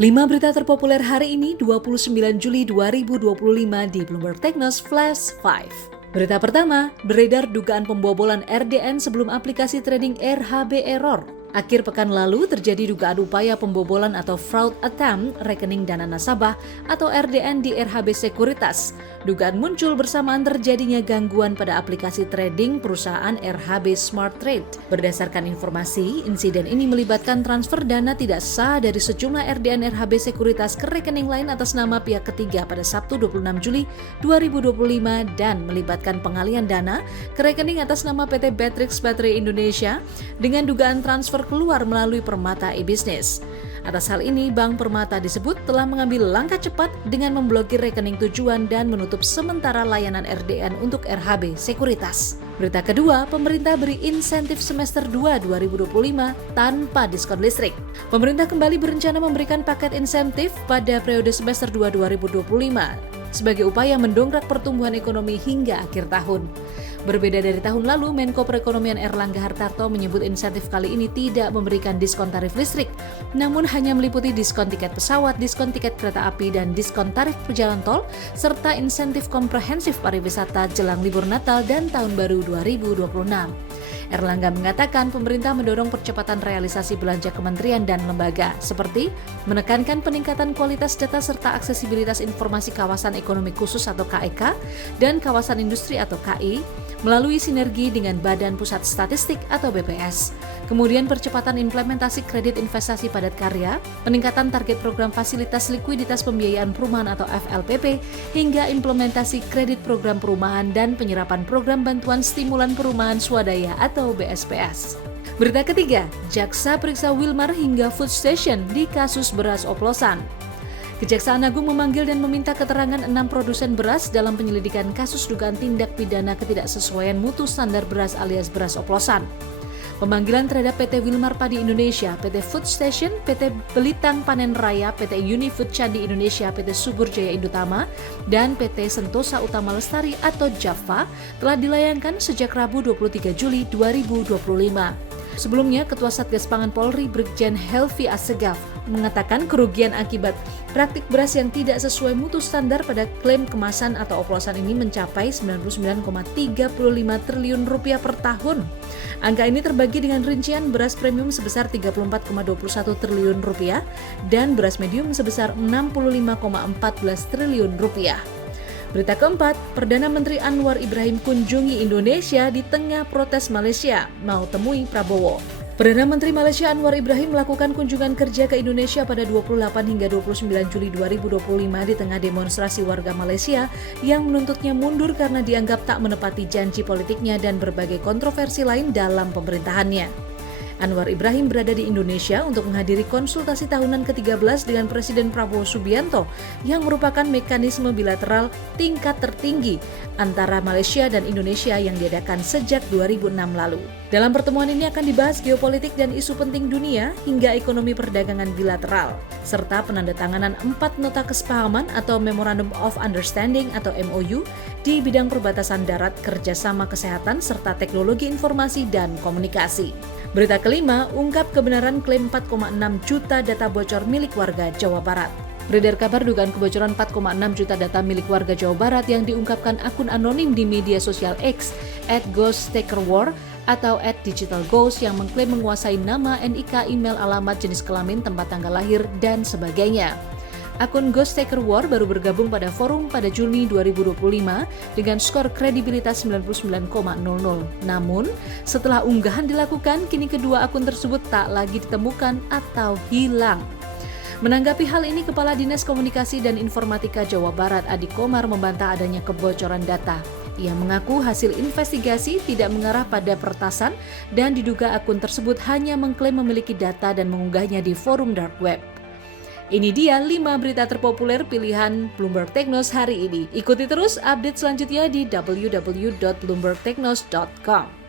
5 berita terpopuler hari ini 29 Juli 2025 di Bloomberg Technos Flash 5. Berita pertama, beredar dugaan pembobolan RDN sebelum aplikasi trading RHB error. Akhir pekan lalu terjadi dugaan upaya pembobolan atau fraud attempt rekening dana nasabah atau RDN di RHB Sekuritas. Dugaan muncul bersamaan terjadinya gangguan pada aplikasi trading perusahaan RHB Smart Trade. Berdasarkan informasi, insiden ini melibatkan transfer dana tidak sah dari sejumlah RDN RHB Sekuritas ke rekening lain atas nama pihak ketiga pada Sabtu 26 Juli 2025 dan melibatkan pengalian dana ke rekening atas nama PT Batrix Baterai Indonesia dengan dugaan transfer keluar melalui Permata e-Business. Atas hal ini, Bank Permata disebut telah mengambil langkah cepat dengan memblokir rekening tujuan dan menutup sementara layanan RDN untuk RHB Sekuritas. Berita kedua, pemerintah beri insentif semester 2 2025 tanpa diskon listrik. Pemerintah kembali berencana memberikan paket insentif pada periode semester 2 2025 sebagai upaya mendongkrak pertumbuhan ekonomi hingga akhir tahun. Berbeda dari tahun lalu, Menko Perekonomian Erlangga Hartarto menyebut insentif kali ini tidak memberikan diskon tarif listrik, namun hanya meliputi diskon tiket pesawat, diskon tiket kereta api, dan diskon tarif perjalanan tol, serta insentif komprehensif pariwisata jelang libur Natal dan Tahun Baru 2026. Erlangga mengatakan pemerintah mendorong percepatan realisasi belanja kementerian dan lembaga, seperti menekankan peningkatan kualitas data serta aksesibilitas informasi kawasan ekonomi khusus atau KEK dan kawasan industri atau KI, melalui sinergi dengan Badan Pusat Statistik atau BPS. Kemudian percepatan implementasi kredit investasi padat karya, peningkatan target program fasilitas likuiditas pembiayaan perumahan atau FLPP, hingga implementasi kredit program perumahan dan penyerapan program bantuan stimulan perumahan swadaya atau BSPS. Berita ketiga, Jaksa periksa Wilmar hingga food station di kasus beras oplosan. Kejaksaan Agung memanggil dan meminta keterangan 6 produsen beras dalam penyelidikan kasus dugaan tindak pidana ketidaksesuaian mutu standar beras alias beras oplosan. Pemanggilan terhadap PT Wilmar Padi Indonesia, PT Food Station, PT Belitang Panen Raya, PT Unifood Candi Indonesia, PT Subur Jaya Indotama, dan PT Sentosa Utama Lestari atau JAFA telah dilayangkan sejak Rabu 23 Juli 2025. Sebelumnya, Ketua Satgas Pangan Polri Brigjen Helvi Assegaf mengatakan kerugian akibat praktik beras yang tidak sesuai mutu standar pada klaim kemasan atau oplosan ini mencapai Rp99,35 triliun per tahun. Angka ini terbagi dengan rincian beras premium sebesar Rp34,21 triliun dan beras medium sebesar Rp65,14 triliun. Berita keempat, Perdana Menteri Anwar Ibrahim kunjungi Indonesia di tengah protes Malaysia, mau temui Prabowo. Perdana Menteri Malaysia Anwar Ibrahim melakukan kunjungan kerja ke Indonesia pada 28 hingga 29 Juli 2025 di tengah demonstrasi warga Malaysia yang menuntutnya mundur karena dianggap tak menepati janji politiknya dan berbagai kontroversi lain dalam pemerintahannya. Anwar Ibrahim berada di Indonesia untuk menghadiri konsultasi tahunan ke-13 dengan Presiden Prabowo Subianto yang merupakan mekanisme bilateral tingkat tertinggi antara Malaysia dan Indonesia yang diadakan sejak 2006 lalu. Dalam pertemuan ini akan dibahas geopolitik dan isu penting dunia hingga ekonomi perdagangan bilateral, serta penandatanganan 4 nota kesepahaman atau Memorandum of Understanding atau MOU di bidang perbatasan darat, kerjasama kesehatan, serta teknologi informasi dan komunikasi. Berita kelima, ungkap kebenaran klaim 4,6 juta data bocor milik warga Jawa Barat. Beredar kabar dugaan kebocoran 4,6 juta data milik warga Jawa Barat yang diungkapkan akun anonim di media sosial X @GhostTakerWar atau @DigitalGhost yang mengklaim menguasai nama, NIK, email, alamat, jenis kelamin, tempat tanggal lahir, dan sebagainya. Akun GhostTakerWar baru bergabung pada forum pada Juni 2025 dengan skor kredibilitas 99,00. Namun, setelah unggahan dilakukan, kini kedua akun tersebut tak lagi ditemukan atau hilang. Menanggapi hal ini, Kepala Dinas Komunikasi dan Informatika Jawa Barat Adi Komar membantah adanya kebocoran data. Ia mengaku hasil investigasi tidak mengarah pada peretasan dan diduga akun tersebut hanya mengklaim memiliki data dan mengunggahnya di forum dark web. Ini dia 5 berita terpopuler pilihan Bloomberg Technos hari ini. Ikuti terus update selanjutnya di www.bloombergtechnos.com.